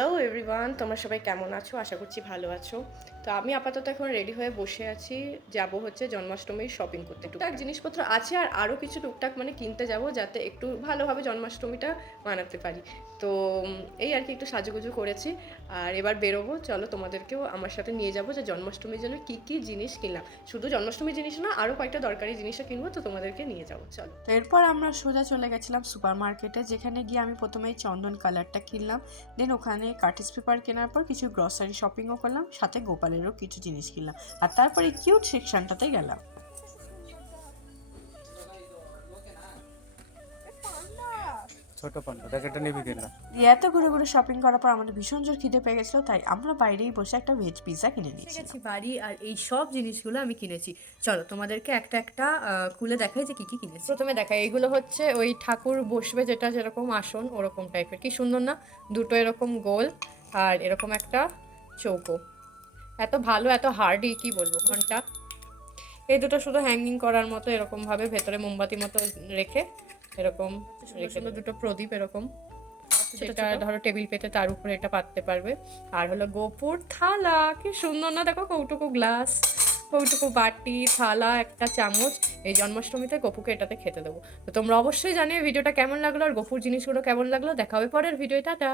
Hello everyone, তোমরা সবাই কেমন আছো? আশা করছি ভালো আছো। তো আমি আপাতত এখন রেডি হয়ে বসে আছি, যাব হচ্ছে জন্মাষ্টমীর শপিং করতে। টুকটাক জিনিসপত্র আছে আর আরও কিছু টুকটাক মানে কিনতে যাব, যাতে একটু ভালোভাবে জন্মাষ্টমীটা মানাতে পারি। তো এই আর কি, একটু সাজুগুজু করেছি আর এবার বেরোবো। চলো তোমাদেরকেও আমার সাথে নিয়ে যাবো যে জন্মাষ্টমীর জন্য কী কী জিনিস কিনলাম। শুধু জন্মাষ্টমীর জিনিস না, আরও কয়েকটা দরকারি জিনিসও কিনবো, তো তোমাদেরকে নিয়ে যাবো। চলো। তো এরপর আমরা সোজা চলে গেছিলাম সুপার মার্কেটে, যেখানে গিয়ে আমি প্রথমেই চন্দন কালারটা কিনলাম। দেন ওখানে কার্টিস পেপার কেনার পর কিছু গ্রসারি শপিংও করলাম, সাথে গোপালেরও কিছু জিনিস কিনলাম। আর তারপরে কিউট সেকশনটাতে গেলাম। ছোট পান্ডা দেখ, এটা নিবি কিনা? এত ঘুরে ঘুরে শপিং করার পর আমাদের ভীষণ জোর খিদে পেয়ে গেছিলো, তাই আমরা বাইরেই বসে একটা ভেজ পিৎজা কিনে নিয়েছি। গেছি বাড়ি আর এই সব জিনিসগুলো আমি কিনেছি। চলো তোমাদেরকে একটা একটা খুলে দেখাই যে কি কি কিনেছি। প্রথমে দেখাই, এইগুলো হচ্ছে ওই ঠাকুর বসবে যেটা যেরকম আসন ওরকম টাইপের, কি সুন্দর না? দুটো এরকম গোল আর এরকম একটা চৌকো, এত ভালো এত হার্ডি, কি বলবো। ঘন্টা, এই দুটো শুধু হ্যাঙ্গিং করার মতো, এরকম ভাবে ভেতরে মোমবাতি মতো রেখে এরকম রেখে দুটো প্রদীপ এরকম, সেটা ধরো টেবিল পেতে তার উপরে এটা পাততে পারবে। আর হলো গোপুর থালা, কি সুন্দর না? দেখো কৌটুকু গ্লাস, কৌটুকু বাটি, থালা, একটা চামচ। এই জন্মাষ্টমীতে গপুকে এটাতে খেতে দেবো। তো তোমরা অবশ্যই জানিয়ে ভিডিওটা কেমন লাগলো আর গপুর জিনিসগুলো কেমন লাগলো। দেখা হবে পরের ভিডিও। টাটা।